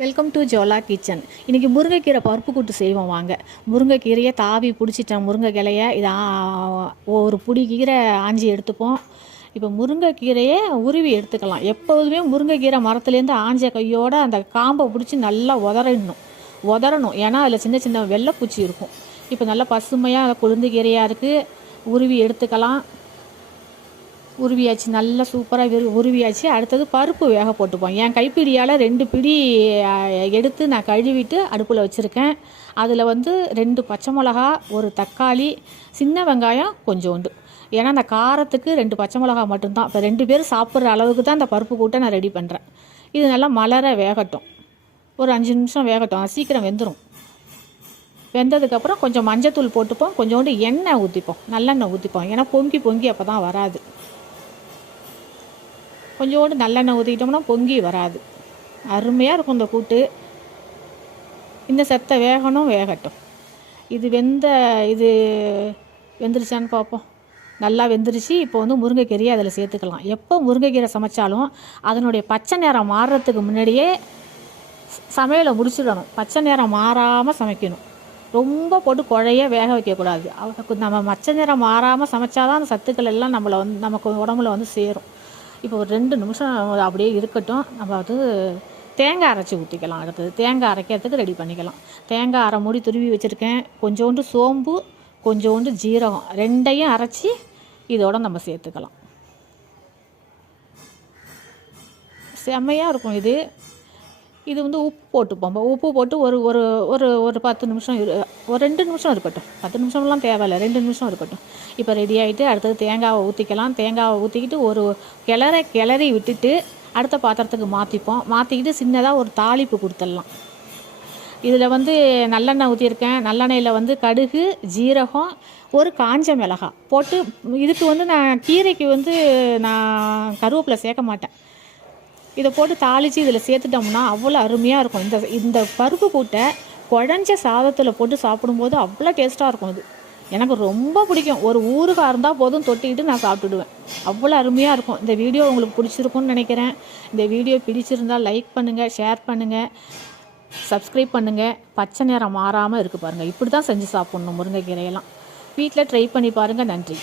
Welcome to ஜோலா kitchen. இன்றைக்கி முருங்கைக்கீரை பருப்பு கூட்டு செய்வோம் வாங்க. முருங்கைக்கீரையை தாவி பிடிச்சிட்டேன். முருங்கை கிளையை இது ஒரு புடி கீரை ஆஞ்சி எடுத்துப்போம். இப்போ முருங்கைக்கீரையை உருவி எடுத்துக்கலாம். எப்போதுமே முருங்கைக்கீரை மரத்துலேருந்து ஆஞ்ச கையோடு அந்த காம்பை பிடிச்சி நல்லா உதறணும். ஏன்னா அதில் சின்ன சின்ன வெள்ளைப்பூச்சி இருக்கும். இப்போ நல்லா பசுமையாக கொழுந்து கீரையாக இருக்குது. உருவி எடுத்துக்கலாம். உருவியாச்சு, நல்லா சூப்பராக உருவியாச்சு. அடுத்தது பருப்பு வேக போட்டுப்போம். என் கைப்பிடியால் 2 பிடி எடுத்து நான் கழுவிட்டு அடுப்பில் வச்சுருக்கேன். அதில் 2 பச்சை மிளகா, ஒரு தக்காளி, சின்ன வெங்காயம் கொஞ்சோண்டு. ஏன்னா அந்த காரத்துக்கு 2 பச்சை மிளகா மட்டும்தான். இப்போ 2 பேர் சாப்பிட்ற அளவுக்கு தான் அந்த பருப்பு கூட்டை நான் ரெடி பண்ணுறேன். இது நல்லா மலர வேகட்டும். ஒரு 5 நிமிஷம் வேகட்டும். சீக்கிரம் வெந்துடும். வெந்ததுக்கப்புறம் கொஞ்சம் மஞ்சத்தூள் போட்டுப்போம். கொஞ்சோண்டு எண்ணெய் ஊற்றிப்போம். நல்லெண்ணெய் ஊற்றிப்போம். ஏன்னா பொங்கி அப்போ தான் வராது. கொஞ்சோண்டு நல்லெண்ணெய் ஊற்றிக்கிட்டோம்னா பொங்கி வராது. அருமையாக இருக்கும் இந்த கூட்டு. இந்த செத்தை வேகட்டும். இது வெந்துருச்சான்னு பார்ப்போம். நல்லா வெந்துருச்சு. இப்போ முருங்கைக்கீரையை அதில் சேர்த்துக்கலாம். எப்போ முருங்கைக்கீரை சமைச்சாலும் அதனுடைய பச்சை நிறம் மாறுறதுக்கு முன்னாடியே சமையலை முடிச்சிடணும். பச்சை நிறம் மாறாமல் சமைக்கணும். ரொம்ப போட்டு குழைய வேக வைக்கக்கூடாது. நம்ம பச்சை நிறம் மாறாமல் சமைச்சாதான் அந்த சத்துக்கள் எல்லாம் நமக்கு உடம்புல சேரும். இப்போ ஒரு 2 நிமிஷம் அப்படியே இருக்கட்டும். நம்ம தேங்காய் அரைச்சி ஊற்றிக்கலாம். அடுத்தது தேங்காய் அரைக்கிறதுக்கு ரெடி பண்ணிக்கலாம். தேங்காய் அரை மூடி துருவி வச்சுருக்கேன். கொஞ்சோண்டு சோம்பு, கொஞ்சோண்டு ஜீரகம், 2ஐயும் அரைச்சி இதோடு நம்ம சேர்த்துக்கலாம். செம்மையாக இருக்கும் இது. உப்பு போட்டுப்போம். உப்பு போட்டு ஒரு ஒரு ஒரு 10 நிமிஷம் ஒரு 2 நிமிஷம் இருக்கட்டும். 10 நிமிஷம்லாம் தேவையில்லை, 2 நிமிஷம் இருக்கட்டும். இப்போ ரெடி ஆகிட்டு அடுத்தது தேங்காவை ஊற்றிக்கலாம். தேங்காவை ஊற்றிக்கிட்டு ஒரு கிளறி விட்டுட்டு அடுத்த பாத்திரத்துக்கு மாற்றிக்கிட்டு சின்னதாக ஒரு தாளிப்பு கொடுத்துடலாம். இதில் நல்லெண்ணெய் ஊற்றியிருக்கேன். நல்லெண்ணெயில் கடுகு, ஜீரகம், ஒரு காஞ்ச மிளகாய் போட்டு இதுக்கு நான் கீரைக்கு நான் கருவேப்பிலை சேர்க்க மாட்டேன். இதை போட்டு தாளித்து இதில் சேர்த்துட்டோம்னா அவ்வளோ அருமையாக இருக்கும். இந்த பருப்பு கூட்டை குழஞ்ச சாதத்தில் போட்டு சாப்பிடும்போது அவ்வளோ டேஸ்ட்டாக இருக்கும். இது எனக்கு ரொம்ப பிடிக்கும். ஒரு ஊறுகாய் இருந்தால் போதும், தொட்டிக்கிட்டு நான் சாப்பிட்டுடுவேன். அவ்வளோ அருமையாக இருக்கும். இந்த வீடியோ உங்களுக்கு பிடிச்சிருக்குன்னு நினைக்கிறேன். இந்த வீடியோ பிடிச்சிருந்தால் லைக் பண்ணுங்கள், ஷேர் பண்ணுங்கள், சப்ஸ்கிரைப் பண்ணுங்கள். பச்சை நிறம் மாறாமல் இருக்குது பாருங்கள். இப்படி தான் செஞ்சு சாப்பிட்ணும் முருங்கைக்கீரையெல்லாம். வீட்டில் ட்ரை பண்ணி பாருங்கள். நன்றி.